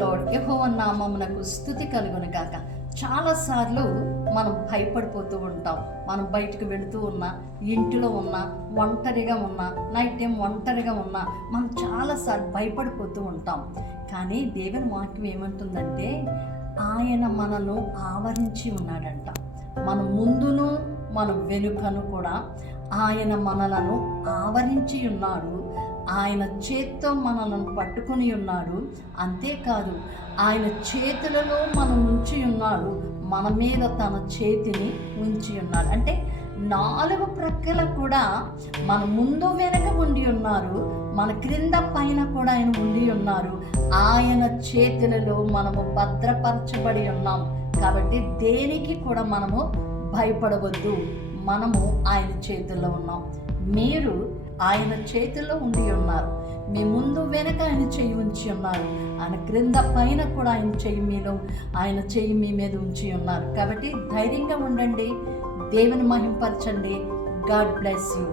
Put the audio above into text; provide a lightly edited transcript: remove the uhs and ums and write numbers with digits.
Lord. యెహోవా నామమునకు స్తుతి కలుగును గాక. చాలాసార్లు మనం భయపడిపోతూ ఉంటాం. మనం బయటకు వెళుతూ ఉన్నా, ఇంటిలో ఉన్నా, ఒంటరిగా ఉన్నా, నైట్ టైం ఒంటరిగా ఉన్నా మనం చాలాసార్లు భయపడిపోతూ ఉంటాం. కానీ దేవుని వాక్యం ఏమంటుందంటే ఆయన మనను ఆవరించి ఉన్నాడంట. మన ముందును మన వెనుకను కూడా ఆయన మనలను ఆవరించి ఉన్నాడు. ఆయన చేత్తో మనలను పట్టుకొని ఉన్నాడు. అంతేకాదు ఆయన చేతులలో మనం ఉంచి ఉన్నాడు. మన మీద తన చేతిని ఉంచి ఉన్నాడు. అంటే 4 ప్రక్కల కూడా మన ముందు వెనక ఉండి ఉన్నారు. మన క్రింద పైన కూడా ఆయన ఉండి ఉన్నారు. ఆయన చేతులలో మనము భద్రపరచబడి ఉన్నాం. కాబట్టి దేనికి కూడా మనము భయపడవద్దు. మనము ఆయన చేతుల్లో ఉన్నాం. మీరు ఆయన చేతుల్లో ఉండి ఉన్నారు. మీ ముందు వెనక ఆయన చెయ్యి ఉంచి ఉన్నారు. ఆయన క్రింద పైన కూడా ఆయన చెయ్యి మీ మీద ఉంచి ఉన్నారు. కాబట్టి ధైర్యంగా ఉండండి. దేవుని మహింపరచండి. God bless you.